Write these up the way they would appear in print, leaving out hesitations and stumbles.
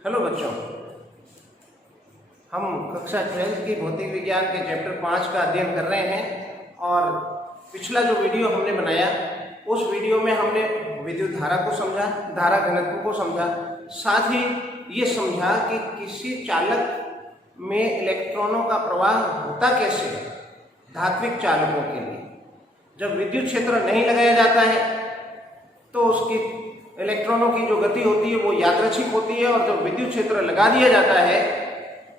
Hello बच्चों, हम कक्षा 12 की भौतिक विज्ञान के चैप्टर 5 का अध्ययन कर रहे हैं। और पिछला जो वीडियो हमने बनाया उस वीडियो में हमने विद्युत धारा को समझा, धारा घनत्व को समझा, साथ ही ये समझा कि किसी चालक में इलेक्ट्रॉनों का प्रवाह होता कैसे है। धात्विक चालकों के लिए जब विद्युत क्षेत्र नहीं लगाया जाता है तो उसकी इलेक्ट्रॉनों की जो गति होती है वो यादृच्छिक होती है, और जब विद्युत क्षेत्र लगा दिया जाता है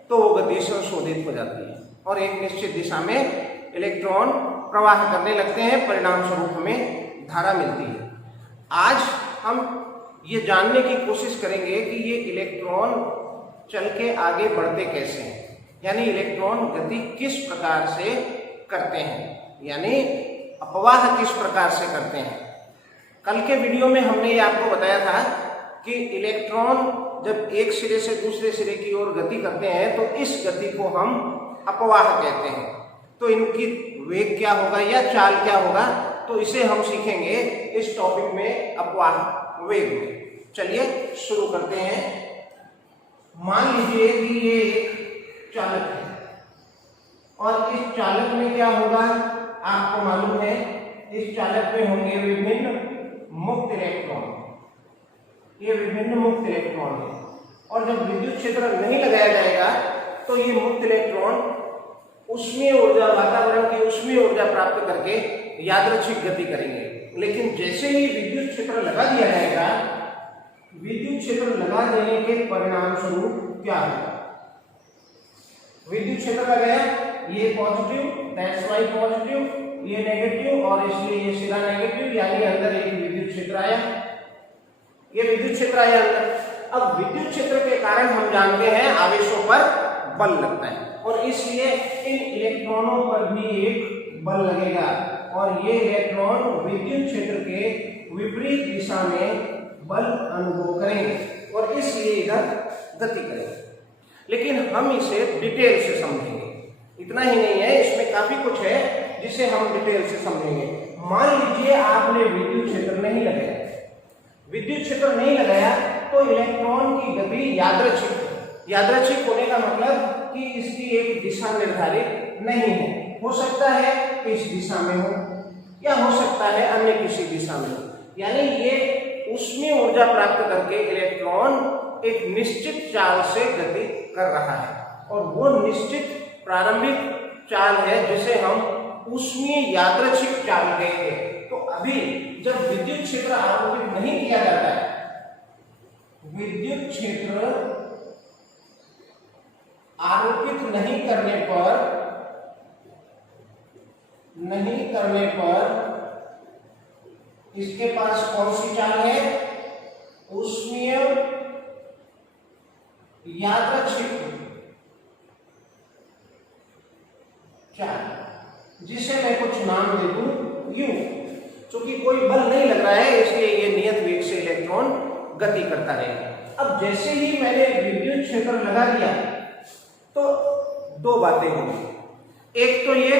तो वो गति संशोधित हो जाती है और एक निश्चित दिशा में इलेक्ट्रॉन प्रवाह करने लगते हैं। परिणाम स्वरूप हमें धारा मिलती है। आज हम ये जानने की कोशिश करेंगे कि ये इलेक्ट्रॉन चल के आगे बढ़ते कैसे हैं, यानी इलेक्ट्रॉन गति किस प्रकार से करते हैं, यानी अपवाह किस प्रकार से करते हैं। कल के वीडियो में हमने ये आपको बताया था कि इलेक्ट्रॉन जब एक सिरे से दूसरे सिरे की ओर गति करते हैं तो इस गति को हम अपवाह कहते हैं। तो इनकी वेग क्या होगा या चाल क्या होगा, तो इसे हम सीखेंगे इस टॉपिक में, अपवाह वेग में। चलिए शुरू करते हैं। मान लीजिए कि ये एक चालक है और इस चालक में क्या होगा आपको मालूम है, इस चालक में होंगे विभिन्न मुक्त इलेक्ट्रॉन। ये विभिन्न मुक्त इलेक्ट्रॉन है और जब विद्युत क्षेत्र नहीं लगाया जाएगा तो ये मुक्त इलेक्ट्रॉन ऊष्मीय ऊर्जा, वातावरण की ऊष्मीय ऊर्जा प्राप्त करके यादृच्छिक गति करेंगे। लेकिन जैसे ही विद्युत क्षेत्र लगा दिया जाएगा, विद्युत क्षेत्र लगा देने के परिणाम स्वरूप क्या होगा, विद्युत क्षेत्र लगाया, ये पॉजिटिव, दैट्स वाई पॉजिटिव, ये नेगेटिव और इसलिए ये सिरा नेगेटिव, यानी अंदर एक विद्युत क्षेत्र आया, ये विद्युत क्षेत्र आया अंदर। अब विद्युत क्षेत्र के कारण हम जानते हैं आवेशों पर बल लगता है और इसलिए इन इलेक्ट्रॉनों पर भी एक बल लगेगा और ये इलेक्ट्रॉन विद्युत क्षेत्र के विपरीत दिशा में बल अनुभव करेंगे और इसलिए इधर गति करेंगे। लेकिन हम इसे डिटेल से समझेंगे। इतना ही नहीं है, इसमें काफी कुछ है जिसे हम डिटेल से समझेंगे। मान लीजिए आपने विद्युत क्षेत्र नहीं लगाया, विद्युत क्षेत्र नहीं लगाया तो इलेक्ट्रॉन की गति यादृच्छिक है। यादृच्छिक होने का मतलब कि इसकी एक दिशा निर्धारित नहीं है। हो सकता है इस दिशा में हो या हो सकता है अन्य किसी दिशा में हो, यानी ये ऊष्मीय ऊर्जा प्राप्त करके इलेक्ट्रॉन एक निश्चित चाल से गति कर रहा है और वो निश्चित प्रारंभिक चाल है जिसे हम ऊष्मीय यादृच्छिक चाल कहेंगे। तो अभी जब विद्युत क्षेत्र आरोपित नहीं किया जाता है, विद्युत क्षेत्र आरोपित नहीं करने पर इसके पास कौन सी चाल है, ऊष्मीय यादृच्छिक चाल, जिसे मैं कुछ नाम दे दूं U। चूंकि कोई बल नहीं लग रहा है इसलिए ये नियत वेग से इलेक्ट्रॉन गति करता रहेगा। अब जैसे ही मैंने विद्युत क्षेत्र लगा दिया तो दो बातें होंगी। एक तो ये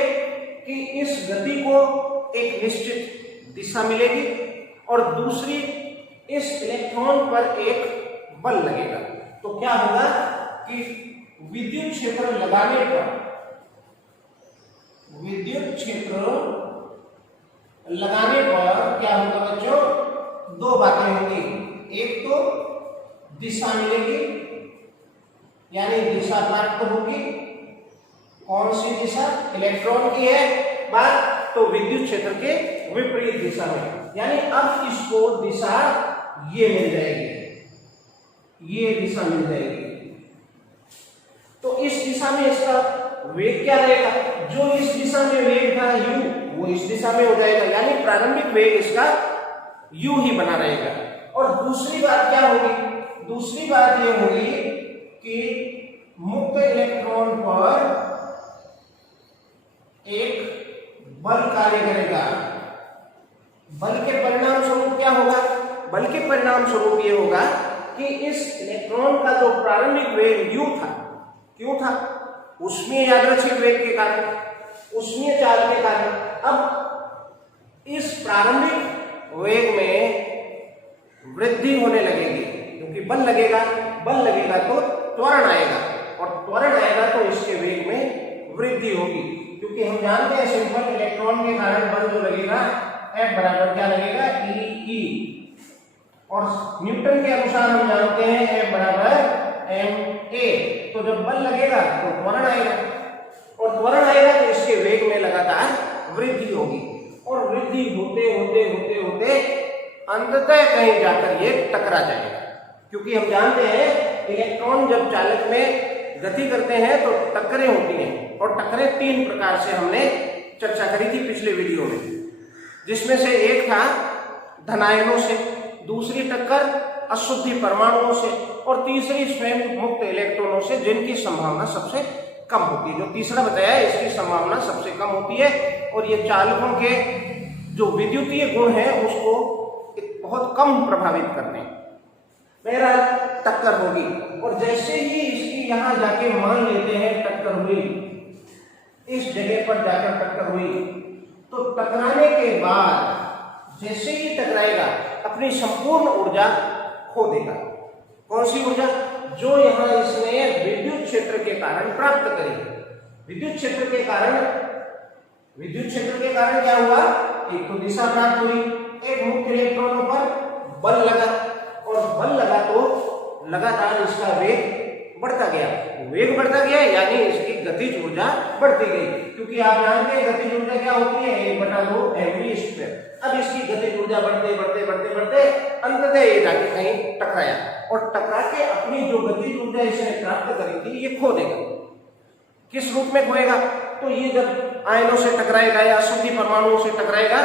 कि इस गति को एक निश्चित दिशा मिलेगी और दूसरी इस इलेक्ट्रॉन पर एक बल लगेगा। तो क्या होगा कि विद्युत क्षेत्र लगाने पर क्या होगा बच्चों, दो बातें होंगी। एक तो दिशा मिलेगी, यानी दिशा प्राप्त होगी। कौन सी दिशा, इलेक्ट्रॉन की है बात, तो विद्युत क्षेत्र के विपरीत दिशा में, यानी अब इसको दिशा ये मिल जाएगी, ये दिशा मिल जाएगी। तो इस दिशा में इसका वेग क्या रहेगा, जो इस दिशा में वेग था u, वो इस दिशा में हो जाएगा, यानी प्रारंभिक वेग इसका u ही बना रहेगा। और दूसरी बात क्या होगी, दूसरी बात ये होगी कि मुक्त इलेक्ट्रॉन पर एक बल कार्य करेगा। बल के परिणाम स्वरूप क्या होगा, बल के परिणाम स्वरूप ये होगा कि इस इलेक्ट्रॉन का जो प्रारंभिक वेग u था, क्यों था, ऊष्मीय यादृच्छिक वेग के कारण, ऊष्मीय चाल के कारण, अब इस प्रारंभिक वेग में वृद्धि होने लगेगी क्योंकि बल लगेगा लगेगा तो त्वरण आएगा, और त्वरण आएगा तो इसके वेग में वृद्धि होगी, क्योंकि हम जानते हैं सिंपल इलेक्ट्रॉन के कारण बल जो लगेगा F बराबर क्या लगेगा E, और न्यूटन के अनुसार हम जानते हैं F बराबर ma। तो जब बल लगेगा तो त्वरण आएगा, और त्वरण आएगा तो इसके वेग में लगातार वृद्धि होगी, और वृद्धि होते होते होते होते अंततः कहीं जाकर ये टकरा जाएगा, क्योंकि हम जानते हैं इलेक्ट्रॉन जब चालक में गति करते हैं तो टक्करें होती हैं, और टक्करें 3 प्रकार से हमने चर्चा करी थी पिछले वीडियो में, जिसमें से एक था धनायनों से, दूसरी टक्कर अशुद्धि परमाणुओं से, और तीसरी स्वयं मुक्त इलेक्ट्रॉनों से, जिनकी संभावना सबसे कम होती है। जो तीसरा बताया है इसकी संभावना सबसे कम होती है, और ये चालकों के जो विद्युतीय गुण है उसको बहुत कम प्रभावित करते हैं। मेरा टक्कर होगी, और जैसे ही इसकी यहां जाके मान लेते हैं टक्कर हुई, इस जगह पर जाकर टक्कर हुई, तो टकराने के बाद जैसे ही टकराएगा अपनी संपूर्ण ऊर्जा खो देगा। कौन सी ऊर्जा? जो यहां इसने विद्युत क्षेत्र के कारण प्राप्त करी। विद्युत क्षेत्र के कारण क्या हुआ? एक तो दिशा प्राप्त हुई, एक मुक्त इलेक्ट्रॉनों पर बल लगा, और बल लगा तो लगातार इसका वेग बढ़ता गया। वेग बढ़ता गया यानी इसकी गतिज ऊर्जा बढ़ती गई, क्योंकि आप जानते हैं गतिज ऊर्जा क्या होती है, 1/2 mv²। अब इसकी गतिज ऊर्जा बढ़ते बढ़ते बढ़ते बढ़ते अंततः ये जाके कहीं टकराया, और टकरा के अपनी जो गतिज ऊर्जा इसने प्राप्त करी थी ये खो देगा। किस रूप में खोएगा? तो ये जब आयनों से टकराएगा या अशुद्धि परमाणुओं से टकराएगा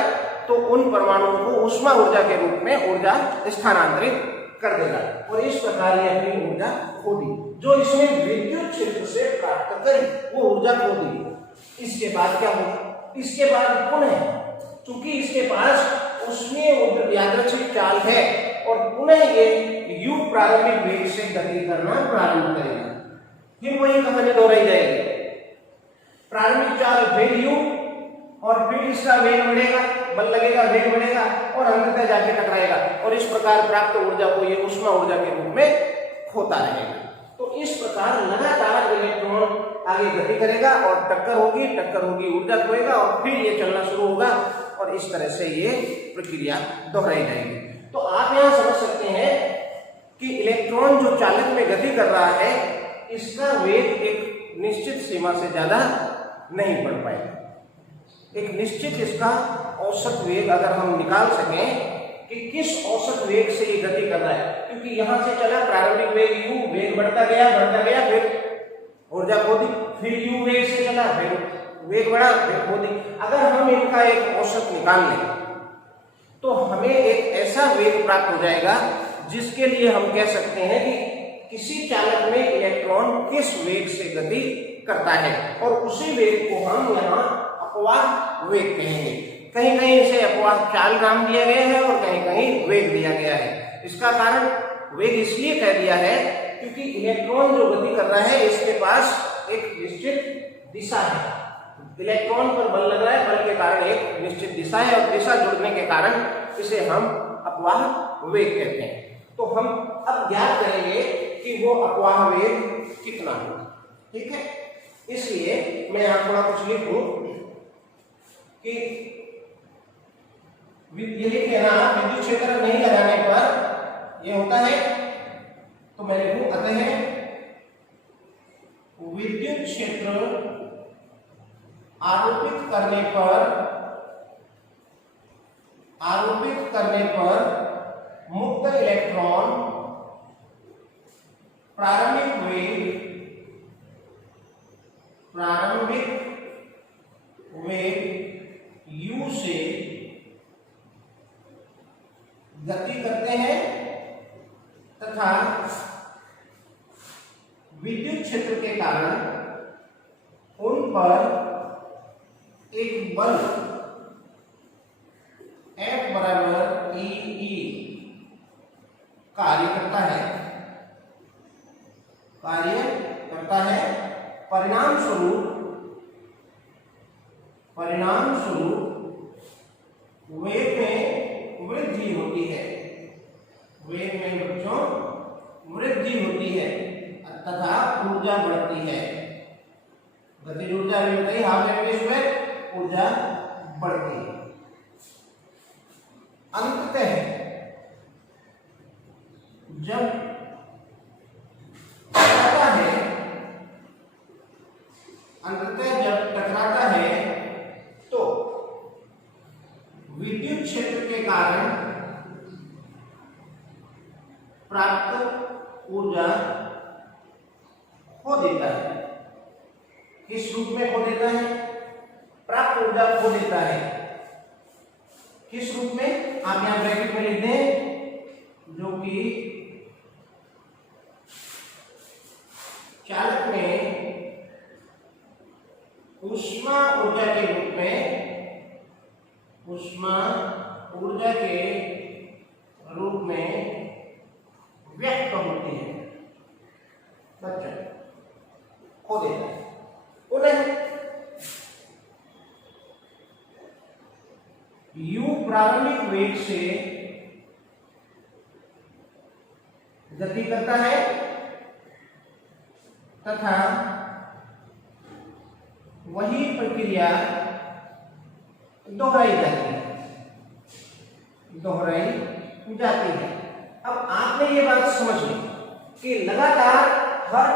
तो उन परमाणुओं को ऊष्मा ऊर्जा के रूप में ऊर्जा स्थानांतरित कर देगा, और इस प्रकार ये अपनी ऊर्जा खो दी। जो इसने विद्युत क्षेत्र से प्राप्त करी वो ऊर्जा खो दी। इसके बाद क्या होगा? इसके बाद पुनः, चूंकि इसके पास उसमें यादृच्छिक चाल है, और पुनः ये u प्रारंभिक वेग से गति करना प्रारंभ करेगा। फिर वही कहानी दोहराई जाएगी, प्रारंभिक चाल फिर u, और फिर इसका वेग बढ़ेगा, बल लगेगा, वेग बढ़ेगा, और अंततः जाके टकराएगा, और इस प्रकार प्राप्त ऊर्जा को ये ऊष्मा ऊर्जा के रूप में खोता रहेगा। तो इस प्रकार लगातार इलेक्ट्रॉन आगे गति करेगा, और टक्कर होगी, ऊर्जा खोएगा, और फिर ये चलना शुरू होगा, और इस तरह से ये प्रक्रिया दोहराई जाएगी। तो आप यहां समझ सकते हैं कि इलेक्ट्रॉन जो चालक में गति कर रहा है इसका वेग एक निश्चित सीमा से ज्यादा नहीं बढ़ पाएगा। एक निश्चित इसका औसत वेग अगर हम निकाल सकें कि किस औसत वेग से ये गति कर रहा है, क्योंकि यहां से चला प्रारंभिक वेग u, वेग बढ़ता गया, फिर ऊर्जा खो दी, फिर u वेग से चला, फिर वेग बढ़ा, फिर खो दी। अगर हम इनका एक औसत निकाल लें तो हमें एक ऐसा वेग प्राप्त हो जाएगा जिसके लिए हम कह सकते हैं कि किसी चालक में इलेक्ट्रॉन किस वेग से गति करता है, और उसी वेग को हम यहाँ अपवाह वेग कहेंगे। कहीं कहीं इसे अपवाह चाल नाम दिया गया है, और कहीं कहीं वेग दिया गया है। इसका कारण वेग इसलिए कह दिया है क्योंकि इलेक्ट्रॉन जो गति कर रहा है इसके पास एक निश्चित दिशा है। इलेक्ट्रॉन पर बल लग रहा है, बल के कारण एक निश्चित दिशा है, और दिशा जुड़ने के कारण इसे हम अपवाह वेग कहते हैं। तो हम अब ज्ञात करेंगे कि वो अपवाह वेग कितना है। ठीक है, इसलिए मैं यहां थोड़ा कुछ लिखूं कि ये लिख लेना, विद्युत क्षेत्र नहीं लगाने पर ये होता है, तो मैं लिखूं अतः विद्युत क्षेत्र आरोपित करने पर मुक्त इलेक्ट्रॉन प्रारंभिक वेग u से गति करते हैं, तथा विद्युत क्षेत्र के कारण उन पर एक बल F बराबर E कार्य करता है। परिणाम स्वरूप वेग में वृद्धि होती है। तथा ऊर्जा बढ़ती है। गतिज ऊर्जा भी बताई हाफ mv स्क्वायर, ऊर्जा बढ़ती है। अंततः जब टकराता है, तो विद्युत क्षेत्र के कारण प्राप्त ऊर्जा खो देता है। किस रूप में खो देता है? प्राप्त ऊर्जा खो देता है। किस रूप में? आप यहां ब्रैकेट में लिख दें, जो कि चालक में ऊष्मा ऊर्जा के रूप में, ऊष्मा ऊर्जा के रूप में व्यक्त होती है। बच्चों खो देता है। पुनः U प्रारंभिक वेग से गति करता है तथा वही प्रक्रिया दोहराई जाती है, अब आपने ये बात समझ ली कि लगातार हर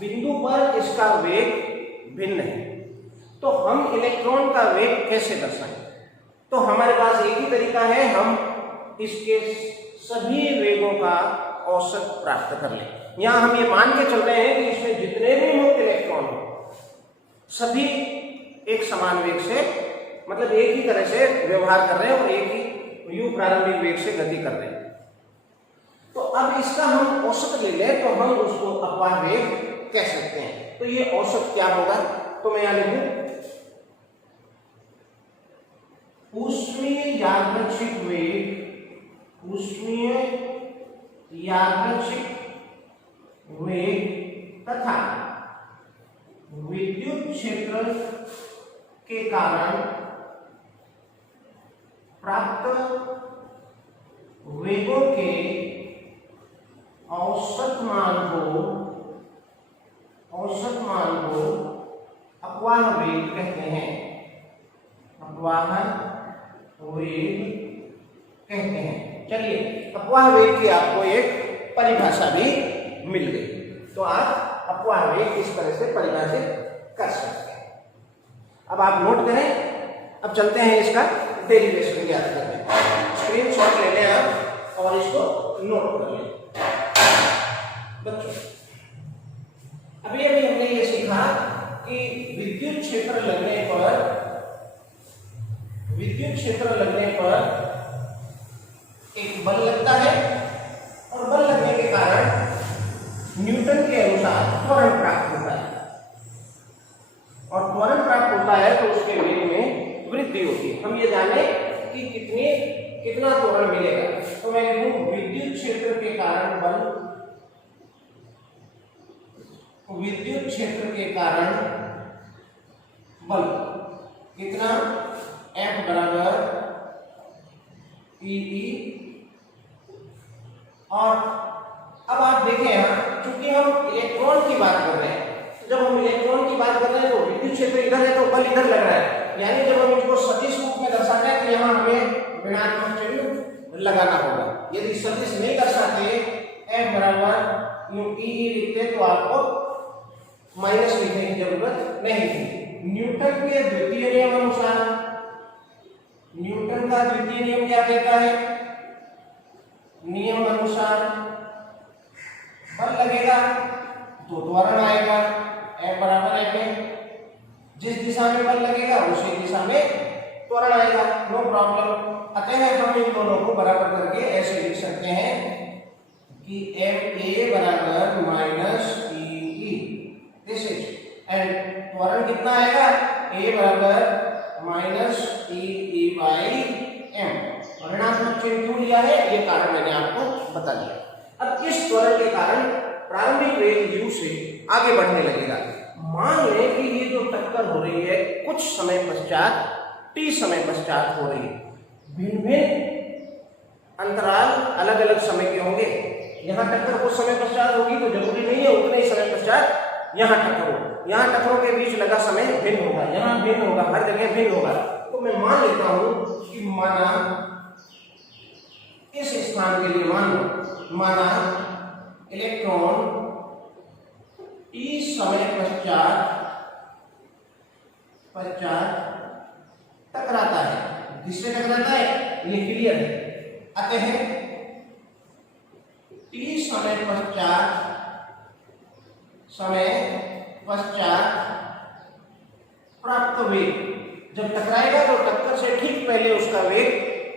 बिंदु पर इसका वेग भिन्न है। तो हम इलेक्ट्रॉन का वेग कैसे दर्शाएं? तो हमारे पास एक ही तरीका है, हम इसके सभी वेगों का औसत प्राप्त कर लें। यहां हम ये मान के चल रहे हैं कि इसमें जितने भी मुक्त इलेक्ट्रॉन हो सभी एक समान वेग से, मतलब एक ही तरह से व्यवहार कर रहे हैं और एक ही U प्रारंभिक वेग से गति कर रहे हैं। तो अब इसका हम औसत ले लें तो हम उसको अपवाह वेग कह सकते हैं। तो ये औसत क्या होगा? तो मैं यहां लिखूं ऊष्मीय यादृच्छिक वेग, ऊष्मीय यादृच्छिक वेग तथा विद्युत क्षेत्र के कारण प्राप्त वेगों के औसत मान को अपवाह वेग कहते हैं। अपवाह वेग कहते हैं। चलिए, अपवाह वेग की आपको एक परिभाषा भी मिल गई, तो आप अपवाह वेग इस तरह से परिभाषित कर सकते हैं। अब आप नोट करें। अब चलते हैं इसका डेरिवेशन ज्ञात करने। स्क्रीनशॉट ले लें आप और इसको नोट कर लें। बच्चों अभी हमने ये सीखा कि विद्युत क्षेत्र लगने पर एक बल लगता है और बल लगने के कारण न्यूटन के अनुसार त्वरण प्राप्त होता है, और त्वरण प्राप्त होता है तो उसके वेग में वृद्धि होती है। हम ये जाने कि कितना त्वरण मिलेगा। तो मैं लिखूं विद्युत क्षेत्र के कारण बल, विद्युत क्षेत्र के कारण बल कितना? F बराबर E। और अब आप देखें यहाँ, चूंकि हम इलेक्ट्रॉन की बात कर रहे हैं, जब हम इलेक्ट्रॉन की बात कर रहे हैं तो विद्युत क्षेत्र इधर है तो बल इधर लग रहा है, यानी जब हम इसको सदिश रूप में दर्शाते हैं तो यहाँ हमें ऋणात्मक चिन्ह लगाना होगा। यदि सदिश नहीं दर्शाते, F बराबर E लिखते तो आपको माइनस लिखने की जरूरत नहीं थी। न्यूटन के द्वितीय नियम अनुसार, न्यूटन का द्वितीय नियम क्या कहता है? नियम अनुसार बल लगेगा तो त्वरण आएगा, F बराबर F। जिस दिशा में बल लगेगा उसी दिशा में त्वरण आएगा, नो प्रॉब्लम। अतः हम इन दोनों को बराबर करके ऐसे लिख सकते हैं कि FA बराबर minus EE, this is, and त्वरण कितना आएगा? A बराबर माइनस EE बाई M। ऋणात्मक चिन्ह क्यों लिया है ये कारण मैंने आपको बता दिया। अब इस त्वरण के कारण प्रारंभिक वेग U से आगे बढ़ने लगेगा। मान लें कि ये जो टक्कर हो रही है कुछ समय पश्चात, T समय पश्चात हो रही है। भिन्न भिन्न अंतराल अलग अलग समय के होंगे। यहाँ टक्कर कुछ समय पश्चात होगी तो जरूरी नहीं है उतने ही पश्चात यहाँ टकरो, यहाँ टकरो के बीच लगा समय भिन्न होगा, यहाँ भिन्न होगा, हर जगह भिन्न होगा। तो मैं मान लेता हूं कि माना इस स्थान के लिए माना इलेक्ट्रॉन t समय पश्चात टकराता है। किससे टकराता है ये क्लियर है। अतः t समय पश्चात प्राप्त वेग, जब टकराएगा तो टक्कर से ठीक पहले उसका वेग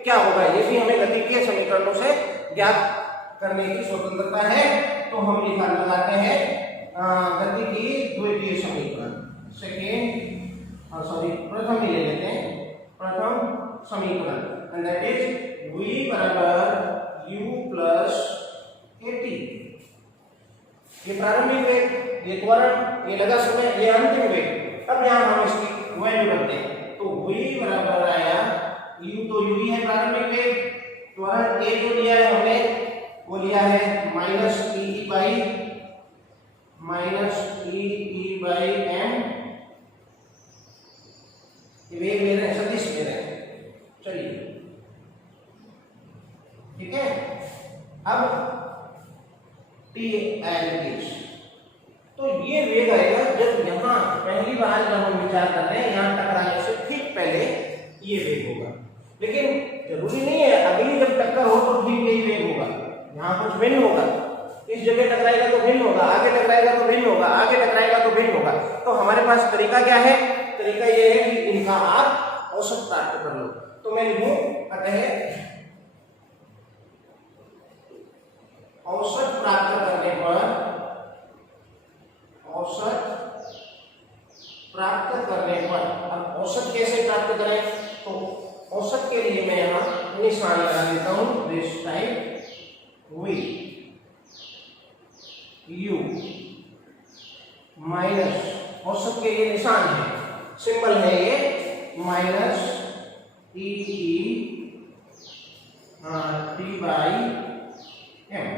क्या होगा, ये भी हमें गति के समीकरणों से ज्ञात करने की स्वतंत्रता है। तो हम लिखा लगाते हैं गति की द्वितीय समीकरण, प्रथम ही ले लेते हैं, प्रथम समीकरण, एंड दैट इज v बराबर u प्लस at। ये प्रारंभिक वेग, ये त्वरण, ये लगा समय, ये अंतिम वेग। अब यहाँ हम इसकी वैल्यू रखते हैं, तो v बराबर आया u, तो u ही है प्रारंभिक वेग, त्वरण a जो लिया है हमने वो लिया है माइनस e बाई m, ये वेग ले रहे हैं, सदिश ले रहे हैं। चलिए ठीक है। अब t तो ये वेग आएगा जब यहाँ पहली बार जब हम विचार कर रहे हैं यहाँ टकराने से ठीक पहले ये वेग होगा, लेकिन जरूरी नहीं है अगली जब टक्कर हो तो ठीक यही वेग होगा। यहाँ कुछ भिन्न होगा, इस जगह टकराएगा तो भिन्न होगा, आगे टकराएगा तो भिन्न होगा, आगे टकराएगा तो भिन्न होगा। तो हमारे पास तरीका क्या है, तरीका ये है कि इनका आप औसत प्राप्त कर लो। तो मैं लिखूं अतः औसत प्राप्त करने पर, अब औसत कैसे प्राप्त करें, तो औसत के लिए मैं यहाँ निशान लगा देता हूं, this type v u minus, औसत के लिए निशान है, सिंबल है ये minus e t by m।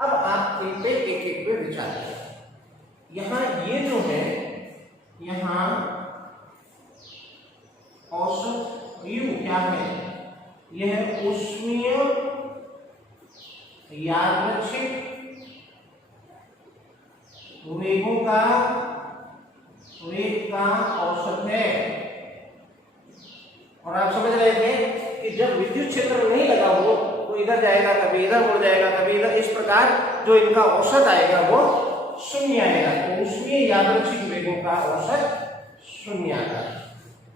अब आप इन पे एक एक पे विचार करें। यहाँ ये जो है, यहाँ औसत u क्या है, यह ऊष्मीय यादृच्छिक वेगों का वेग का औसत है। और आप समझ रहे थे कि जब विद्युत क्षेत्र नहीं लगा हो तो इधर जाएगा, कभी इधर मुड़ जाएगा, कभी इधर, इस प्रकार जो इनका औसत आएगा वो शून्य आएगा। तो उसमें यादृच्छिक वेगों का औसत शून्य आएगा।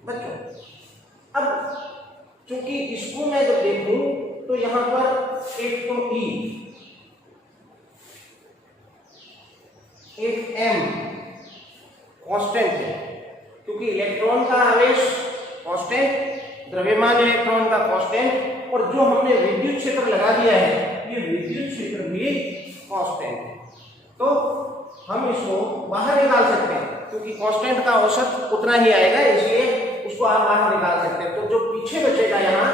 बच्चों अब चूंकि इसको मैं जब देखूं तो यहाँ पर एक तो E, एक M कांस्टेंट है, क्योंकि इलेक्ट्रॉन का आवेश कांस्टेंट, द्रव्यमान इलेक्ट्रॉन का कांस्टेंट, और जो हमने विद्युत क्षेत्र लगा दिया है ये विद्युत क्षेत्र भी कांस्टेंट है। तो हम इसको बाहर निकाल सकते हैं, क्योंकि कांस्टेंट का औसत उतना ही आएगा, इसलिए उसको आप बाहर निकाल सकते हैं। तो जो पीछे बचेगा यहाँ,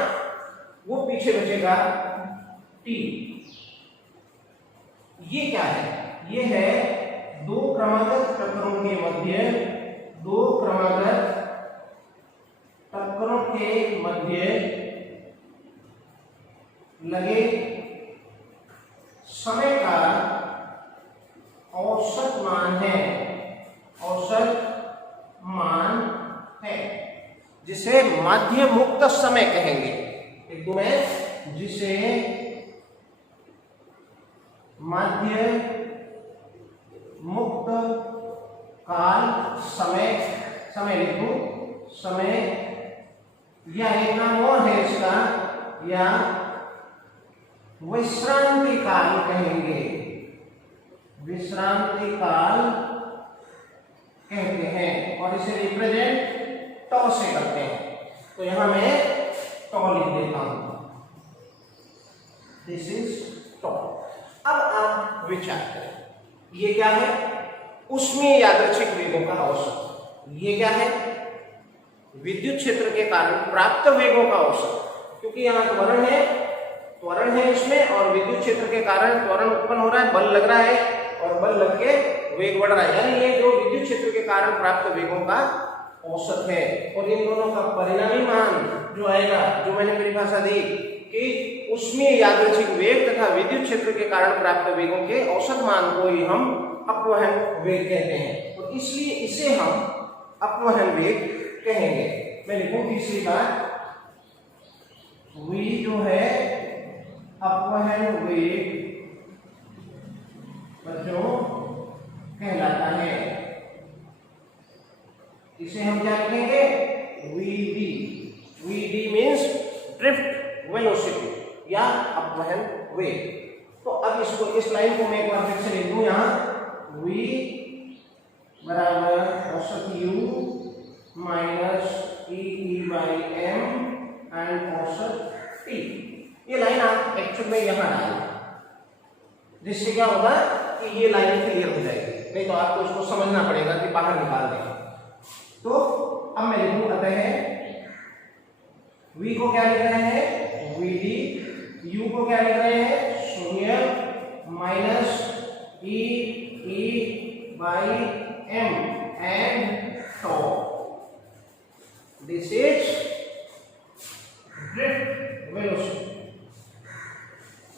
वो पीछे बचेगा T। ये क्या है, ये है दो क्रमागत टक्करों के मध्य, दो क्रमागत टक्करों के मध्य लगे समय का औसत मान है, औसत मान है, जिसे माध्य मुक्त समय कहेंगे। एक दो में जिसे माध्य मुक्त काल समय लिखो, समय, या एक नाम और है इसका, या विश्रांति काल कहेंगे, विश्रांति काल कहते हैं, और इसे रिप्रेजेंट टॉ से करते हैं। तो यहां मैं टॉ लिख देता हूं, दिस इज टॉ। अब आप विचार करें, ये क्या है, ऊष्मीय यादृच्छिक वेगों का औसत। ये क्या है, विद्युत क्षेत्र के कारण प्राप्त वेगों का औसत, क्योंकि यहाँ त्वरण है इसमें, और विद्युत क्षेत्र के कारण त्वरण उत्पन्न हो रहा है, बल लग रहा है, और बल लग के वेग बढ़ रहा है, यानी ये जो विद्युत क्षेत्र के कारण प्राप्त वेगों का औसत है। और इन दोनों का परिणामी मान जो आएगा, जो मैंने परिभाषा दी कि उसमें यादृच्छिक वेग तथा विद्युत क्षेत्र के कारण प्राप्त वेगों के औसत मान को ही हम अपवहन वेग कहते हैं, और इसलिए इसे हम अपवहन वेग कहेंगे। मैं लिखूं तीसरी बात, v जो है अपवहन वेग बच्चों कहलाता है। इसे हम क्या लिखेंगे, vd। vd means drift velocity या अपवहन वेग। तो अब इसको, इस लाइन को मैं एक बार फिर से लिख दूं यहाँ, v बराबर औसत u माइनस E/m एंड औसत t। ये लाइन आप एक्चुअल में यहाँ डालें, जिससे क्या होगा कि ये लाइन क्लियर हो जाएगी, नहीं तो आपको इसको समझना पड़ेगा कि बाहर निकाल दें। तो अब मैं लिखूं, अतः v को क्या लिख रहे हैं, vd, u को क्या लिख रहे हैं, 0 minus E/m and tau। This is drift velocity,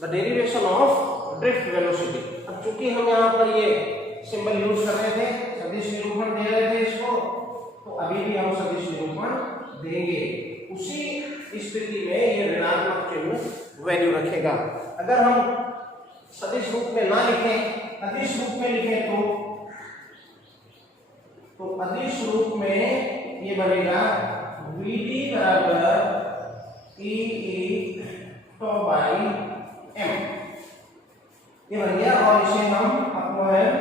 the derivation of drift velocity. अब चूंकि हम यहाँ पर ये सिंबल यूज कर रहे थे, सदिश निरूपण दे रहे थे इसको, तो अभी भी हम सदिश निरूपण देंगे। उसी स्थिति में ये ऋणात्मक चिन्ह वैल्यू रखेगा। अगर हम सदिश रूप में ना लिखें, अदिश रूप में लिखें तो अदिश रूप में ये बनेगा vd बराबर E tau by m, ये बन गया। और इसे हम अपवहन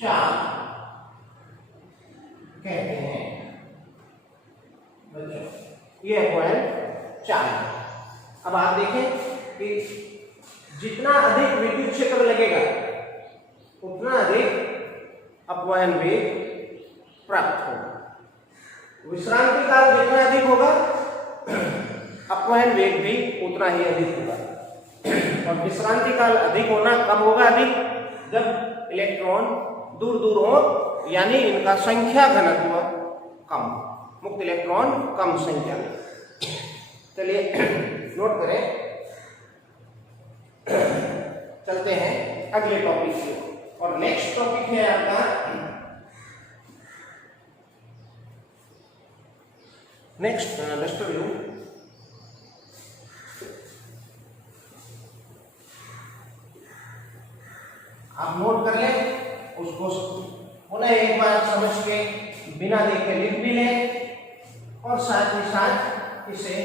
चाल कहते हैं बच्चों, ये अपवहन चाल। अब आप देखें कि जितना अधिक विद्युत क्षेत्र लगेगा उतना अधिक अपवहन वेग प्राप्त होगा। विश्रांति काल जितना अधिक होगा अपवहन वेग भी उतना ही अधिक होगा। और विश्रांति काल अधिक होना कब होगा, अधिक जब इलेक्ट्रॉन दूर दूर हो, यानी इनका संख्या घनत्व कम, मुक्त इलेक्ट्रॉन कम संख्या में। चलिए नोट करें, चलते हैं अगले टॉपिक की ओर। और नेक्स्ट टॉपिक है आपका, नेक्स्ट डस्टर व्यू। आप नोट कर लें, उसको पुनः एक बार समझ के बिना देखे लिख भी लें, और साथ ही साथ इसे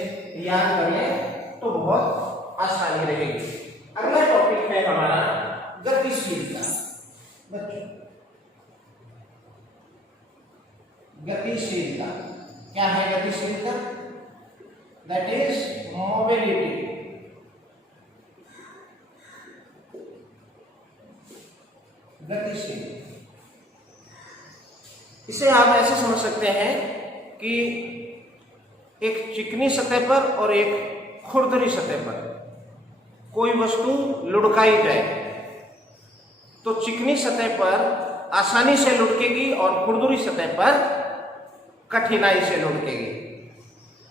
याद कर लें तो बहुत आसानी रहेगी। अगला टॉपिक है हमारा गतिशीलता। बच्चों, गतिशीलता क्या है? गतिशीलता दैट इज मोबिलिटी। गतिशील, इसे आप ऐसे समझ सकते हैं कि एक चिकनी सतह पर और एक खुरदरी सतह पर कोई वस्तु लुढ़काई जाए तो चिकनी सतह पर आसानी से लुढ़केगी और खुरदरी सतह पर कठिनाई से लुढ़केगी।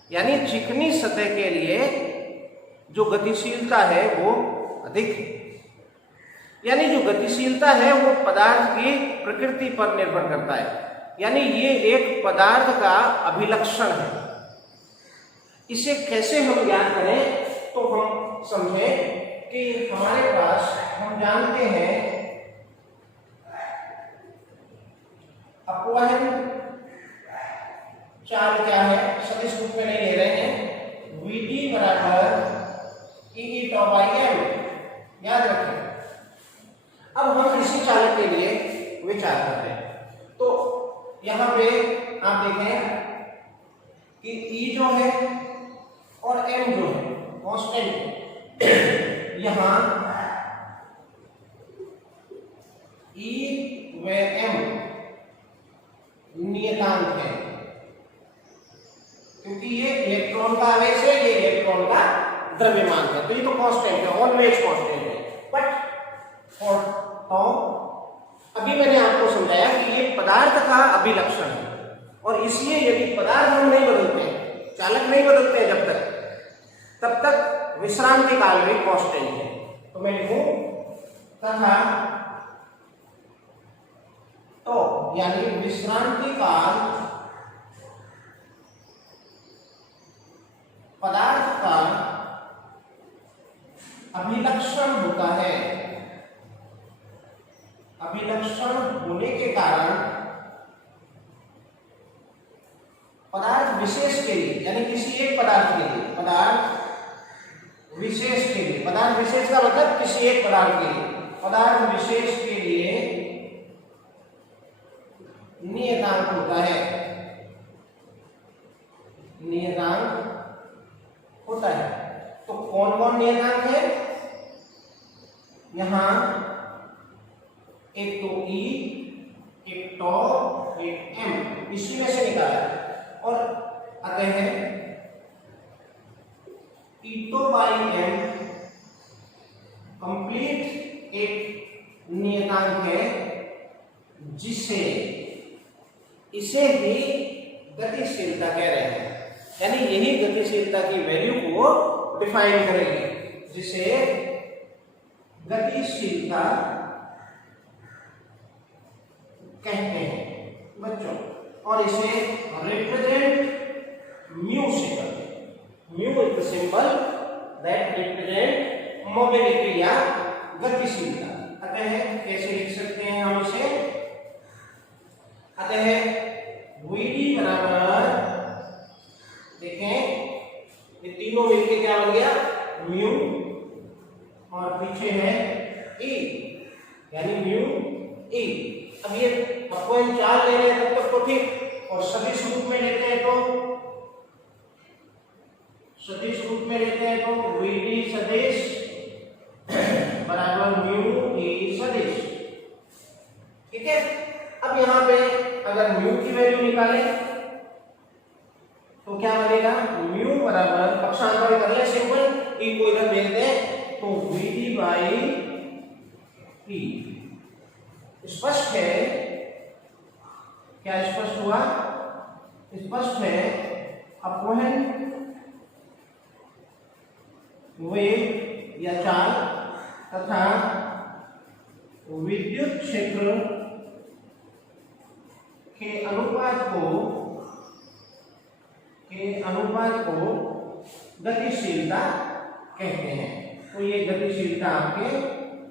यानी चिकनी सतह के लिए जो गतिशीलता है वो अधिक है, यानी जो गतिशीलता है वो पदार्थ की प्रकृति पर निर्भर करता है, यानी ये एक पदार्थ का अभिलक्षण है। इसे कैसे हम ज्ञान करें तो हम समझें कि हमारे पास, हम जानते हैं अपवहन चाल क्या है, सदिश रूप में नहीं ले रहे हैं, Vd बराबर E tau by m, याद रखें। अब हम इसी चालक के लिए विचार करते हैं। तो यहाँ पे आप देखें कि E जो है और m जो है कांस्टेंट, यहाँ E व m नियतांक है, क्योंकि ये इलेक्ट्रॉन का आवेश है, ये इलेक्ट्रॉन का द्रव्यमान है, तो ये तो कांस्टेंट है, ऑलवेज एवरेज कांस्टेंट है। बट तो अभी मैंने आपको समझाया कि ये पदार्थ का अभिलक्षण है और इसलिए यदि पदार्थ हम नहीं बदलते हैं, चालक नहीं बदलते हैं जब तक, तब तक विश्रांति काल भी कांस्टेंट है। तो मैं लिखूं तथा तो यानी विश्रांति काल पदार्थ का अभिलक्षण होता है। अभिलक्षण होने के कारण पदार्थ विशेष के लिए, यानी किसी एक पदार्थ के लिए, पदार्थ विशेष के लिए, पदार्थ विशेष का मतलब किसी एक पदार्थ के लिए, पदार्थ विशेष के लिए नियतांक होता है, नियतांक होता है। तो कौन कौन नियतांक है? यहां एक तो E, एक टॉ, एक M, इसी में से निकाला और आते हैं E बाई M कंप्लीट एक नियतांक है जिसे इसे ही गतिशीलता कह रहे हैं, यानी यही गतिशीलता की वैल्यू को डिफाइन करेगी, जिसे गतिशीलता कहते हैं बच्चों। और इसे रिप्रेजेंट म्यू से करते हैं। Mu is the symbol that represent mobility या गतिशीलता। अतः कैसे लिख सकते हैं हम इसे? अतः Vd बराबर, देखें ये तीनों मिलके क्या बन गया? म्यू, और पीछे है E, यानी म्यू E। अब ये आपको इन चार ले रहे हैं तब तक तो ठीक, और सदिश रूप में लेते हैं तो सदिश रूप में लेते हैं तो Vd सदिश बराबर म्यू E सदिश। ठीक है। अब यहाँ पे अगर म्यू की वैल्यू निकालें तो क्या बनेगा? म्यू बराबर पक्षांतर कर ले सिंपल, E को इधर भेज दें तो Vd बाई E। स्पष्ट है? क्या स्पष्ट हुआ? स्पष्ट है। अपवहन वेग या चाल तथा विद्युत क्षेत्र के अनुपात को गतिशीलता कहते हैं। तो ये गतिशीलता आपके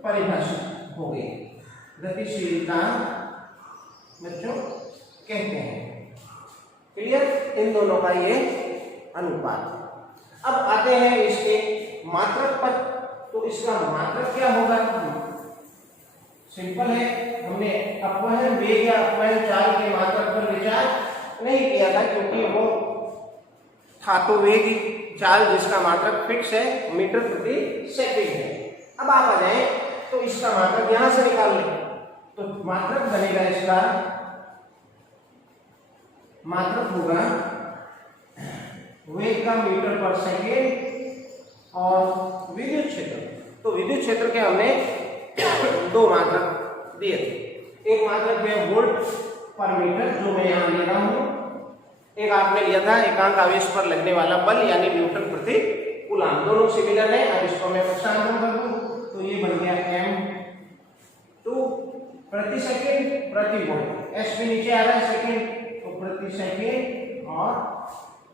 परिभाषित हो गई, गतिशीलता बच्चों कहते हैं। क्लियर? इन दोनों का ये अनुपात। अब आते हैं इसके मात्रक पर। तो इसका मात्रक क्या होगा? सिंपल है, हमने अपवहन वेग या अपवहन चाल के मात्रक पर विचार नहीं किया था क्योंकि वो धातुवेगी चाल जिसका मात्रक फिक्स है, मीटर प्रति सेकंड है। अब आप आ जाए तो इसका मात्रक यहां से निकाल लें तो मात्रक बनेगा, इसका मात्रक होगा वेग का मीटर पर सेकेंड और विद्युत क्षेत्र। तो विद्युत क्षेत्र के हमने दो मात्रक दिए थे। एक मात्रक है वोल्ट पर मीटर जो मैं यहां ले रहा हूं, एक आपने लिया था एकांक आवेश पर लगने वाला बल यानी न्यूटन प्रति कूलम। दोनों सिमिलर है। अब इसको मैं पक्षांतर कर दूं तो ये बन गया m2 प्रति सेकंड प्रति वोल्ट। एस भी नीचे आ रहा है सेकंड, तो प्रति सेकंड और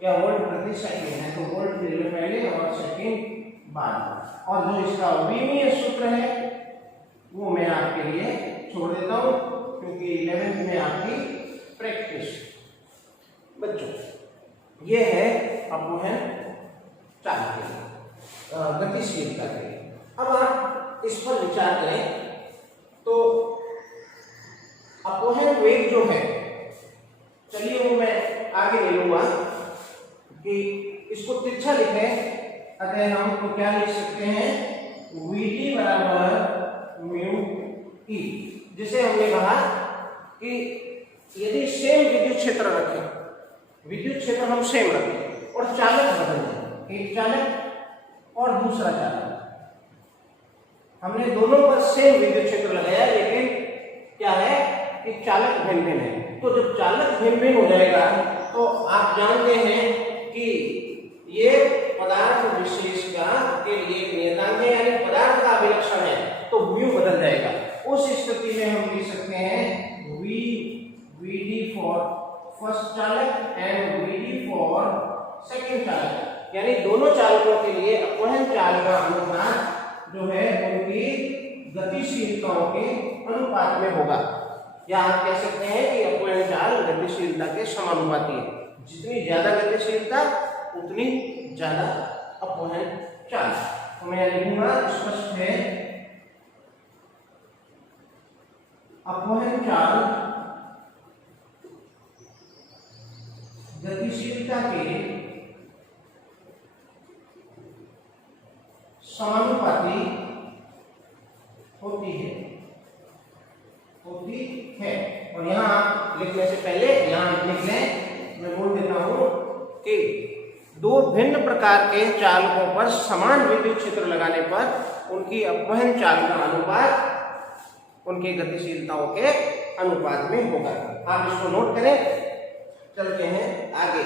या वोल्ट प्रति सेकंड है तो वोल्ट ले लो पहले और सेकंड बाद। और जो इसका विमीय सूत्र है वो मैं आपके लिए छोड़ देता हूं क्योंकि 11th में आपकी प्रैक्टिस। बच्चों ये है अपवहन चाल के लिए, गतिशीलता के लिए। अब आप इस पर विचार करें तो अपवहन वेग जो है, चलिए वो मैं आगे ले लूंगा कि इसको तिरछा लिखें। अतः हम तो क्या लिख सकते हैं? Vd बराबर म्यू E, जिसे हमने कहा कि यदि सेम विद्युत क्षेत्र रखें, विद्युत क्षेत्र हम सेम रखें और चालक बदल दें, एक चालक और दूसरा चालक, हमने दोनों पर सेम विद्युत क्षेत्र लगाया, लेकिन क्या है कि चालक भिन्न भिन्न है। तो जब चालक भिन्न भिन्न हो जाएगा तो आप जानते हैं कि ये पदार्थ विशेष का के लिए नियतांक है, यानी पदार्थ का अभिलक्षण है, तो म्यू बदल जाएगा। उस स्थिति में हम लिख सकते हैं VD फॉर फर्स्ट चालक एंड VD फॉर सेकंड चालक, यानी दोनों चालकों के लिए अपवहन चाल का अनुपात जो है उनकी गतिशीलताओं के अनुपात में होगा, या आप कह सकते हैं कि अपवहन चाल गतिशीलता के समानुपाती है। जितनी ज्यादा गतिशीलता उतनी ज्यादा अपवहन चाल। तो मैं लिखूंगा, स्पष्ट है, अपवहन चाल गतिशीलता के समानुपाती होती है। और यहाँ लिखने से पहले यहाँ लिख लें, मैं बोल देता हूं कि दो भिन्न प्रकार के चालकों पर समान विद्युत क्षेत्र लगाने पर उनकी अपवहन चाल का अनुपात उनकी गतिशीलताओं के अनुपात में होगा। आप इसको नोट करें। चलते हैं आगे।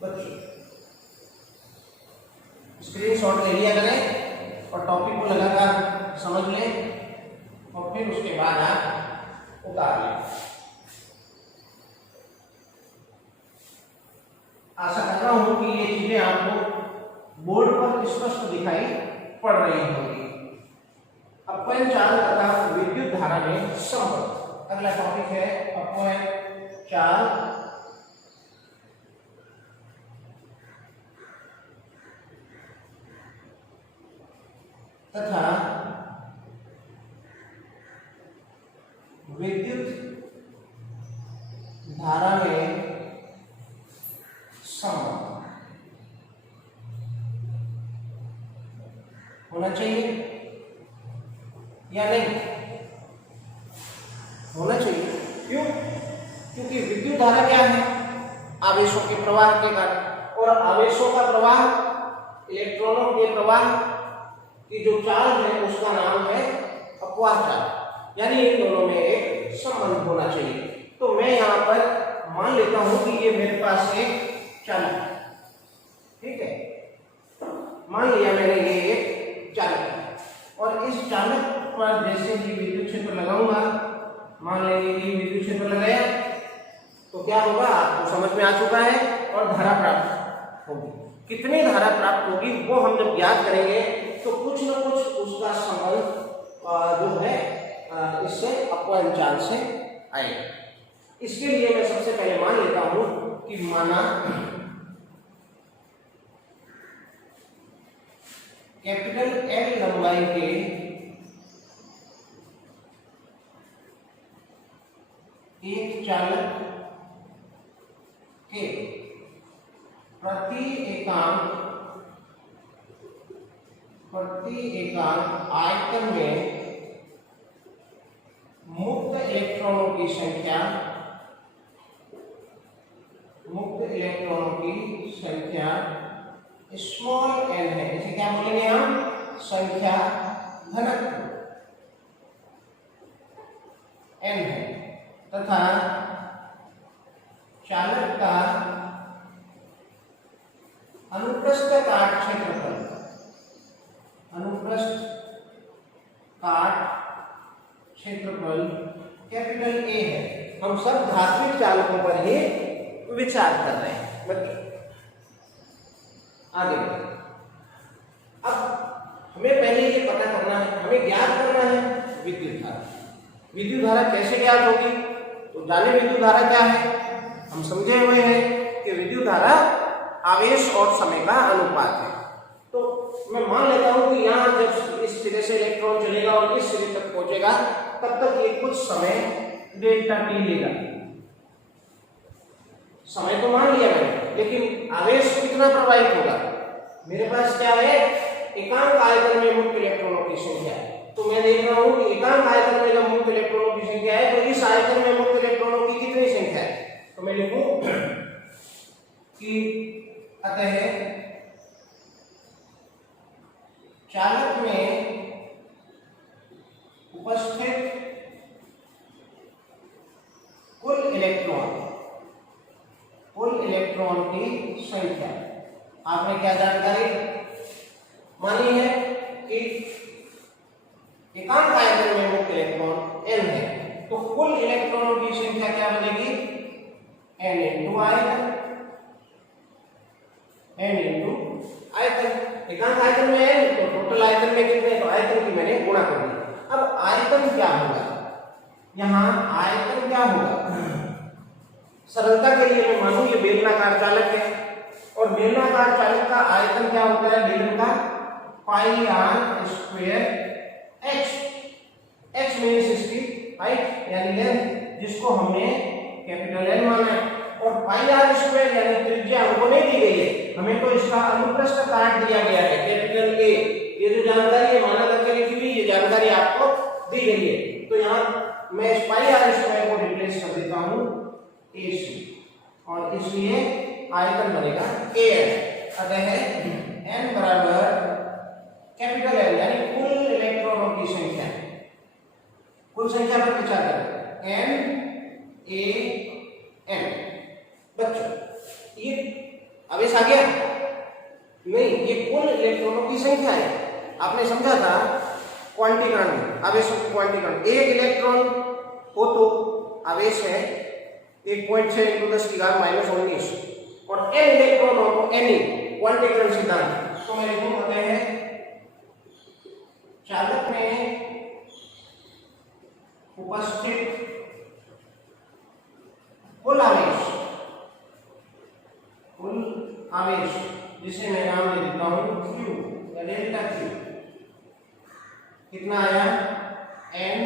बच्चों स्क्रीनशॉट ले लिया करें और टॉपिक को लगातार समझ लें और फिर उसके बाद आप उतार लें। आशा कर रहा हूं कि ये चीजें आपको बोर्ड पर स्पष्ट दिखाई पड़ रही होंगी। अपवहन चाल तथा विद्युत धारा में संबंध। अगला टॉपिक है अपवहन चाल तथा विद्युत धारा में संबंध होना चाहिए या नहीं होना चाहिए? क्यों? क्योंकि विद्युत धारा क्या है? आवेशों के प्रवाह के कारण, और आवेशों का प्रवाह, इलेक्ट्रॉनों के प्रवाह की जो चाल है उसका नाम है अपवाह चाल, यानी इन दोनों में एक संबंध होना चाहिए। तो मैं यहाँ पर मान लेता हूं कि ये मेरे पास एक चालक है, ठीक है, मान लिया मैंने ये एक चालक है, और इस चालक पर जैसे ही विद्युत क्षेत्र लगाऊंगा, मान लेंगे कि विद्युत क्षेत्र लगाया तो क्या होगा आपको समझ में आ चुका है, और धारा प्राप्त होगी। कितनी धारा प्राप्त होगी वो हम जब ज्ञात करेंगे तो कुछ न कुछ उसका संबंध जो है इससे अपवहन चाल से आएगा। इसके लिए मैं सबसे पहले मान लेता हूं कि माना कैपिटल L लंबाई के एक चालक के प्रति एकांक आयतन में मुक्त इलेक्ट्रॉनों की संख्या स्मॉल n है। इसे क्या बोलेंगे हम? संख्या घनत्व n है, तथा चालक का अनुप्रस्थ काट क्षेत्रफल कैपिटल A है। हम सब धात्विक चालकों पर ही विचार कर रहे हैं। मतलब आगे अब हमें पहले ये पता करना है, हमें ज्ञात करना है विद्युत धारा। विद्युत धारा कैसे ज्ञात होगी? तो जाने विद्युत धारा क्या है, हम समझे हुए हैं कि विद्युत धारा आवेश और समय का अनुपात है। तो मैं मान लेता हूं कि यहाँ जब इस सिरे से इलेक्ट्रॉन चलेगा और इस सिरे तक पहुंचेगा तब तक ये कुछ समय डेल्टा टी लेगा। समय तो मान लिया मैंने, लेकिन आवेश कितना प्रवाहित होगा? मेरे पास क्या है? एकांक आयतन में मुक्त इलेक्ट्रॉनों की संख्या है। तो मैं देख रहा हूं कि एकांक आयतन में जब मुक्त इलेक्ट्रॉनों की संख्या है तो इस आयतन में मुक्त इलेक्ट्रॉनों की कितनी संख्या है? तो मैं लिखूं कि अतः चालक में उपस्थित कुल इलेक्ट्रॉन की संख्या। आपने क्या जानकारी मानी है कि एकांक आयतन में मुक्त इलेक्ट्रॉन n है, तो कुल इलेक्ट्रॉनों की संख्या क्या बनेगी? n इंटू आयतन। एकांक आयतन में n, तो टोटल आयतन में कितने? तो आयतन की मैंने गुणा कर दी। अब आयतन क्या होगा? यहाँ आयतन क्या होगा? सरलता के लिए मैं मानूं ये बेलनाकार चालक है, और बेलनाकार चालक का आयतन क्या होता है? बेलन का pi r square h। h means इसकी हाइट यानी लेंथ, जिसको हमने कैपिटल N माना है, और पाई आर स्क्वायर यानी त्रिज्या हमको नहीं दी गई है, हमें तो इसका अनुप्रस्थ काट दिया गया है कैपिटल A। ये जो जानकारी है माना करके लिखी हुई, ये जानकारी आपको दी गई है। तो यहाँ मैं इस पाई आर स्क्वायर को रिप्लेस कर देता हूँ AC, और इसलिए आयतन बनेगा AN। अतः n बराबर कैपिटल N यानी कुल इलेक्ट्रॉनों की संख्या, कुल संख्या पर विचार करें NaN। बच्चों ये आवेश आ गया? नहीं, ये कुल इलेक्ट्रॉनों की संख्या है। आपने समझा था क्वांटीकरण में, आवेशों के क्वांटीकरण। एक इलेक्ट्रॉन हो तो आवेश है 1.6 × 10⁻⁻19, और n इलेक्ट्रॉन हो तो Ne, क्वांटीकरण सिद्धांत। तो मैं लिखूंगा है चालक में उपस्थित कुल आवेश, जिसे मैं नाम दे देता हूं Q या डेल्टा Q, कितना आया? NaNe।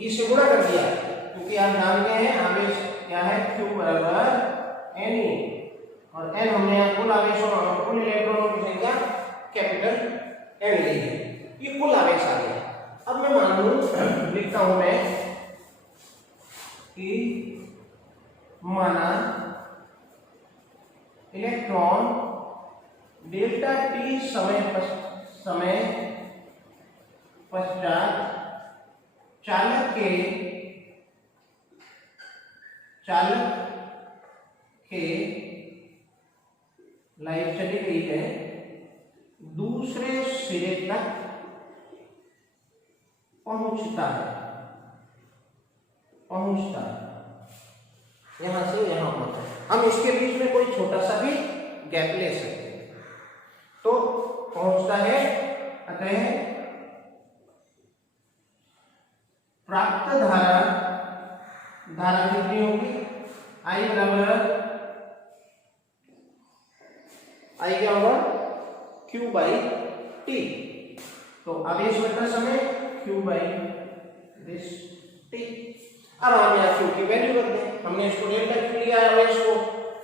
E से गुणा कर दिया क्योंकि आप जानते हैं आवेश क्या है? Q बराबर Ne, और n हमने यहाँ कुल आवेशों और कुल इलेक्ट्रॉनों की संख्या कैपिटल N ली है। ये कुल आवेश आ गया। अब मैं मान लूं लिखता हूं मैं कि माना इलेक्ट्रॉन डेल्टा T समय पश्चात चालक के लाइट चली गई है, दूसरे सिरे तक पहुंचता है, यहां से यहां पहुंचता है। हम इसके बीच में कोई छोटा सा भी गैप ले सकते हैं, तो पहुंचता है। अतः प्राप्त धारा कितनी होगी? I बराबर I क्या होगा? Q by T। तो आवेश वेक्टर समय Q बाई दिस T। अब हम यहाँ Q की वैल्यू रख दें। हमने इसको डेल्टा Q लिया है आवेश को,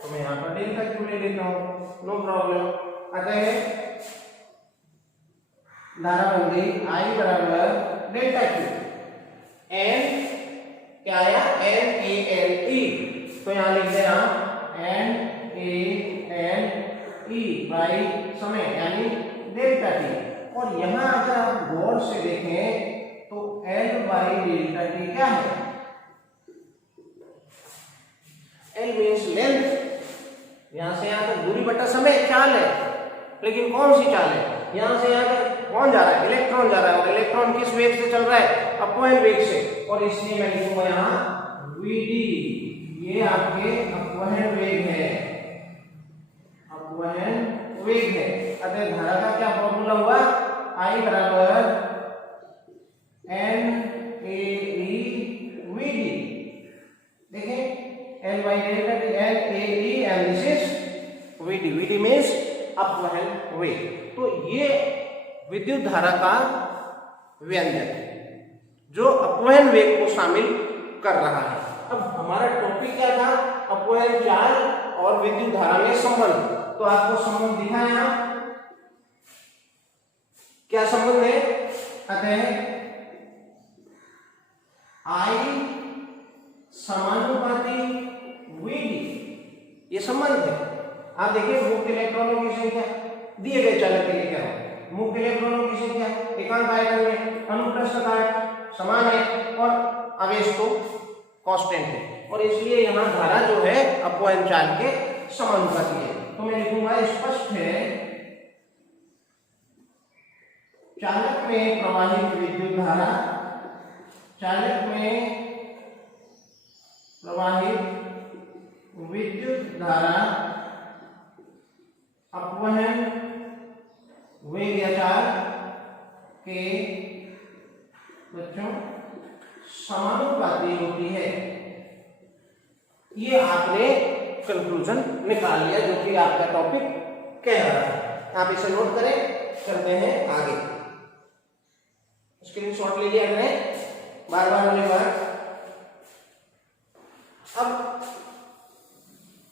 तो मैं यहाँ पर डेल्टा Q ले लेता हूँ, नो प्रॉब्लम। अतः धारा बन गई I बराबर डेल्टा Q। N क्या आया? NaNe। तो यहाँ लिख दें आप NaNe बाई समय यानी डेल्टा T। और यहाँ अगर आप गौर से देखें तो L बाई डेल्टा T क्या है? L means length. यहां से यहां तक दूरी बटा समय चाल है, लेकिन कौन सी चाल है? यहां से यहां तक कौन जा रहा है? इलेक्ट्रॉन जा रहा है, और इलेक्ट्रॉन किस वेग से चल रहा है? अपवहन वेग से। और इसलिए मैं लिखूंगा यहाँ Vd, ये आपके अपवहन वेग है, अतः धारा का क्या फॉर्मूला हुआ? I बराबर NaeVd। देखें L by delta T, NaE and this is Vd। Vd means अपवहन वेग। तो ये विद्युत धारा का व्यंजक है जो अपवहन वेग को शामिल कर रहा है। अब हमारा टॉपिक क्या था? अपवहन चाल और विद्युत धारा में संबंध। तो आपको संबंध दिखा है यहाँ, क्या संबंध है? अतः I समानुपाती Vd, ये संबंध है। आप देखिए मुक्त इलेक्ट्रॉनों की संख्या दिए गए चालक के लिए क्या होगा, मुख्य इलेक्ट्रॉनों की संख्या एकांक आयतन में अनुप्रस्थ काट समान है और आवेश तो कांस्टेंट है, और इसलिए यहाँ धारा जो है अपवहन चाल के समानुपाती है। तो मैं लिखूंगा स्पष्ट है चालक में प्रवाहित विद्युत धारा, चालक में प्रवाहित विद्युत धारा अपवहन वेग या चाल के बच्चों समानुपाती होती है। ये आपने कंक्लूजन निकाल लिया जो कि आपका टॉपिक कह रहा है। आप इसे नोट करें, करते हैं आगे। स्क्रीनशॉट ले लिया हमने बार बार होने पर। अब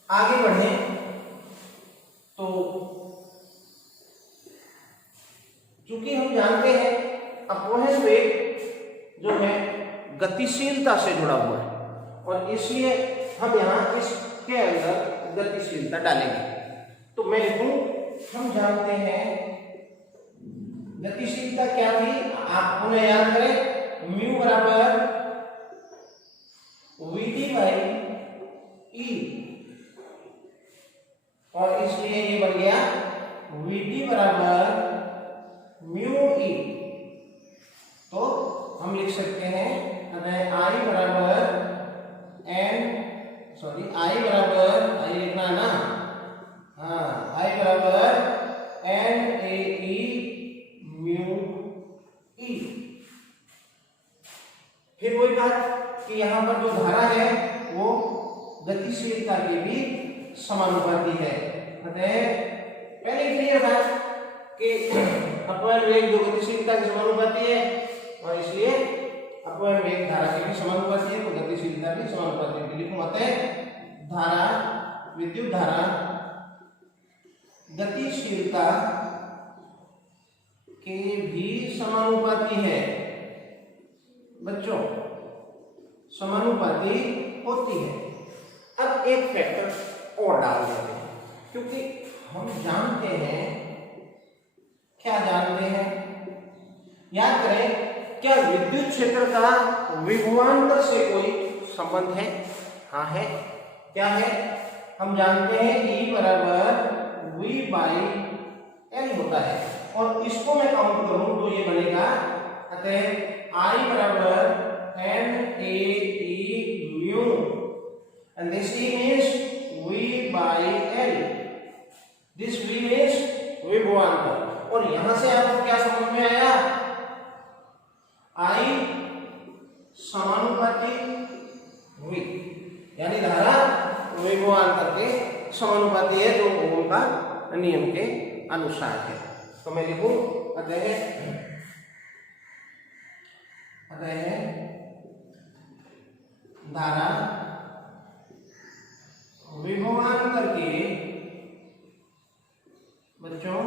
आगे बढ़े तो चूंकि हम जानते हैं अपवहन वेग जो है गतिशीलता से जुड़ा हुआ है, और इसलिए हम यहाँ इसके अंदर गतिशीलता डालेंगे। तो मैं लिखूं, हम जानते हैं गतिशीलता क्या थी, आप उन्हें याद करें, म्यू बराबर वीडी बाई ई, और इसलिए ये बन गया वीडी बराबर म्यू ई। तो हम लिख सकते हैं आई बराबर आई बराबर, आई लिखना है ना, हाँ, आई बराबर N A E mu E. फिर वही बात कि यहाँ पर जो धारा है वो गतिशीलता के भी समानुपाती है। पहले क्लियर था कि अपवहन वेग जो गतिशीलता के समानुपाती है, और इसलिए अपवहन वेग धारा के भी समानुपाती है, तो गतिशीलता भी समानुपाती है। लिखूं धारा, विद्युत धारा गतिशीलता के भी समानुपाती है। बच्चों समानुपाती होती है। अब एक फैक्टर और डाल देते हैं, क्योंकि हम जानते हैं, क्या जानते हैं, याद करें, क्या विद्युत क्षेत्र का विभवांतर से कोई संबंध है? हाँ है। क्या है? हम जानते हैं E बराबर V बाई L होता है, और इसको मैं काउंट करूं तो ये बनेगा, अतः I बराबर N A E mu, and this E means V by L, this V means विभवांतर। और यहां से आपको क्या समझ में आया? I समानुपाती V, यानी धारा विभवांतर के समानुपाती है, जो ओम का नियम के अनुसार है। तो मैं लिखूं अतः धारा विभवांतर के बच्चों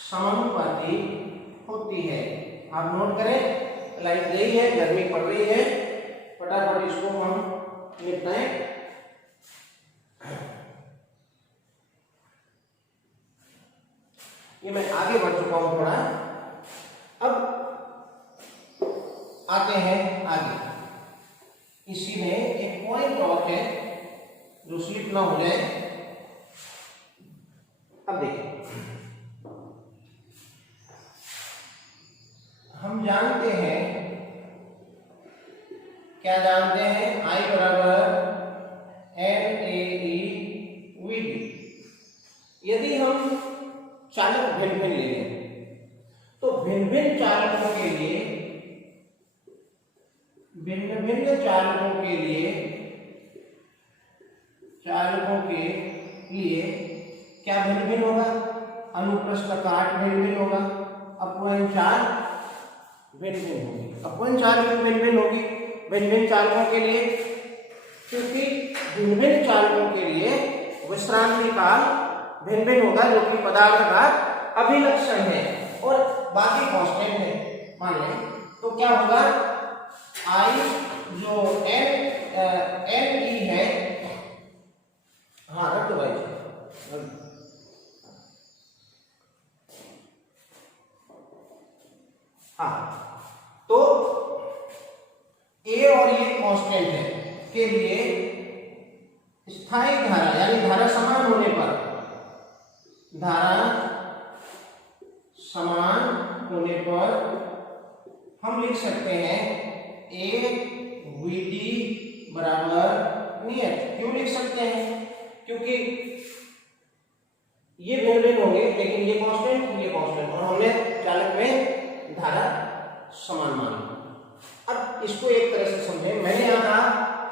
समानुपाती होती है। आप नोट करें, लाइट गई है, गर्मी पड़ रही है, फटाफट इसको हम निपटाएं। ये मैं आगे बढ़ चुका हूं थोड़ा। अब आते हैं आगे। इसी में एक पॉइंट और है जो स्लिप ना हो जाए। अब देखिए, हम जानते हैं, क्या जानते हैं, I बराबर N A E V D. यदि हम चालक भिन्न भिन्न ले लें तो भिन्न भिन्न चालकों के लिए क्या भिन्न भिन्न होगा? अनुप्रस्थ काट भिन्न भिन्न होगा, अपवहन चाल भिन्न भिन्न होगी, अपवहन चाल भी भिन्न भिन्न होगी भिन्न भिन्न चालकों के लिए, क्योंकि भिन्न भिन्न चालकों के लिए विश्रांति काल भिन्न भिन्न होगा, जो कि पदार्थ का अभिलक्षण है और बाकी कांस्टेंट है मान लें। तो क्या होगा, आई जो एन ई है, हाँ रख दो भाई, लिख सकते हैं एक VD बराबर नियत। क्यों लिख सकते हैं? क्योंकि ये भिन्न भिन्न होंगे, लेकिन ये कांस्टेंट और हमने चालक में धारा समान मानी। अब इसको एक तरह से समझें। मैंने यहां कहा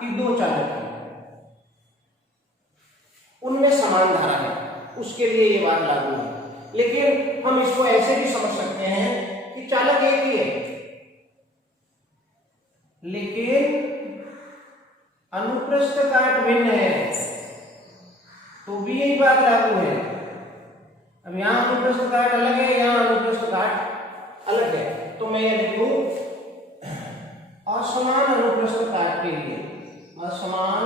कि दो चालक हैं, उनमें समान धारा है, उसके लिए ये बात लागू है। लेकिन हम इसको ऐसे भी समझ सकते हैं कि चालक एक ही है, लेकिन अनुप्रस्थ काट भिन्न है, तो भी यही बात लागू है। अब यहां अनुप्रस्थ काट अलग है, यहां अनुप्रस्थ काट अलग है, तो मैं ये लिखूं असमान अनुप्रस्थ काट के लिए, असमान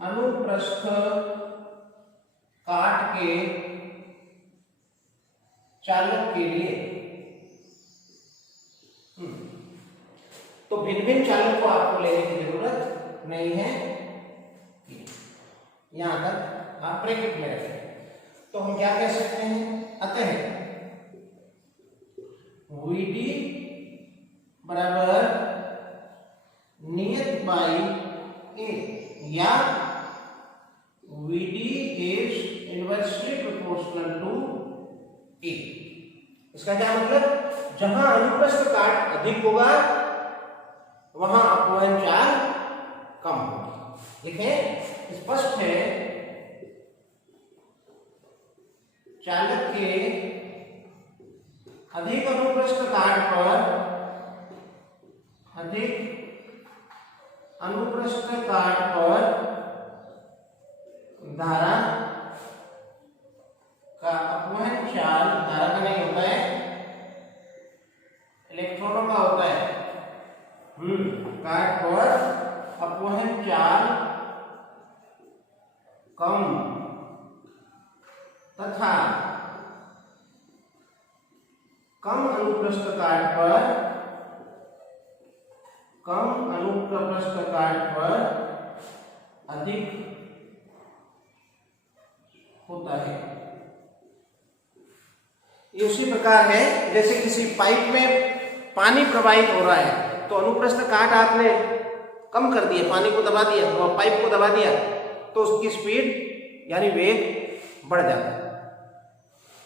अनुप्रस्थ काट के चालक के लिए। तो भिन्न भिन्न चालक को आपको लेने की जरूरत नहीं है, यहां तक आप ब्रैकेट में रखें। तो हम क्या कह सकते हैं? अतः VD बराबर नियत बाई A या VD is inversely proportional to A। इसका क्या मतलब? जहां अनुप्रस्थ काट अधिक होगा वहां अपवहन चाल कम होगी। लिखें, स्पष्ट है, चालक के अधिक अनुप्रस्थ काट पर धारा का अपवहन चाल, धारा का नहीं होता है, इलेक्ट्रॉनों का होता है। काट पर अपवहन चाल कम तथा कम अनुप्रस्थ काट पर अधिक होता है। ये उसी प्रकार है जैसे किसी पाइप में पानी प्रवाहित हो रहा है, तो अनुप्रस्थ काट आपने कम कर दिया, पानी को दबा दिया, तो पाइप को दबा दिया, तो उसकी स्पीड यानी वेग बढ़ जाता है।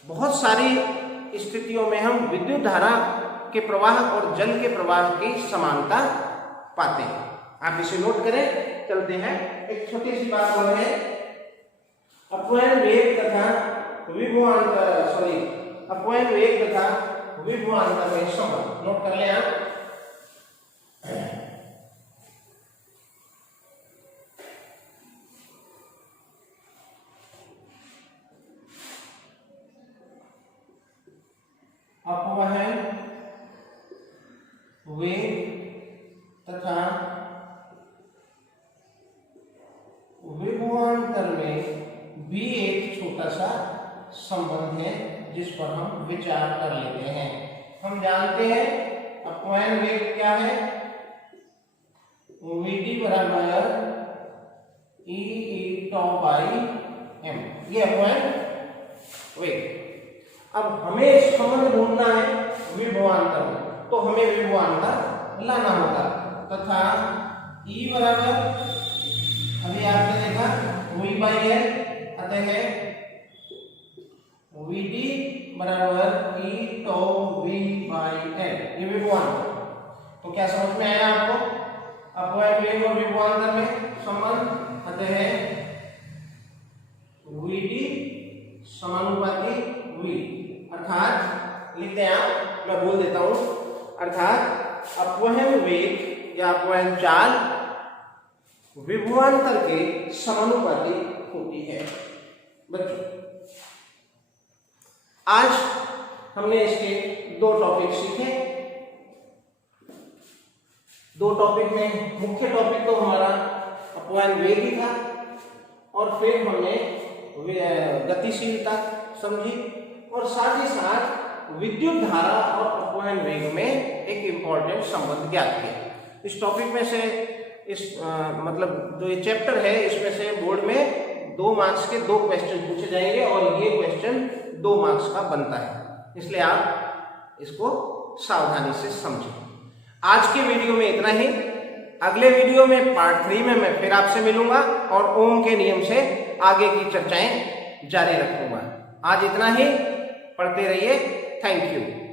बहुत सारी स्थितियों में हम विद्युत धारा के प्रवाह और जल के प्रवाह की समानता पाते हैं। आप इसे नोट करें, चलते हैं। एक छोटी सी बात और है, अपवहन वेग तथा विभवांतर में संबंध नोट कर लें आप। अपवहन वेग तथा विभवांतर में भी एक छोटा सा संबंध है जिस पर हम विचार कर लेते हैं। हम जानते हैं अपवहन वेग क्या है? VD बराबर E tau बाई m, ये अपवहन वेग। अब हमें संबंध ढूंढना है विभवांतर में, तो हमें विभवांतर लाना होगा तथा E बराबर अभी आपने देखा V बाई L, अतः VD बराबर E tau V by L, ये विभवांतर। तो क्या समझ में आया आपको? अपवहन वेग और विभवांतर में संबंध, अतः VD समानुपाती V, अर्थात लिखते हैं आप, मैं बोल देता हूं, अर्थात अपवहन वेग या अपवहन चाल विभवांतर के समानुपाती होती है। बच्चों, आज हमने इसके दो टॉपिक सीखे। दो टॉपिक में मुख्य टॉपिक तो हमारा अपवहन वेग ही था, और फिर हमने गतिशीलता समझी, और साथ ही साथ विद्युत धारा और अपवहन वेग में एक इम्पॉर्टेंट संबंध ज्ञात किया। इस टॉपिक में से मतलब जो ये चैप्टर है, इसमें से बोर्ड में 2 मार्क्स के 2 क्वेश्चन पूछे जाएंगे, और ये क्वेश्चन 2 मार्क्स का बनता है, इसलिए आप इसको सावधानी से समझें। आज के वीडियो में इतना ही। अगले वीडियो में पार्ट 3 में मैं फिर आपसे मिलूंगा और ओम के नियम से आगे की चर्चाएं जारी रखूंगा। आज इतना ही। पढ़ते रहिए। Thank you.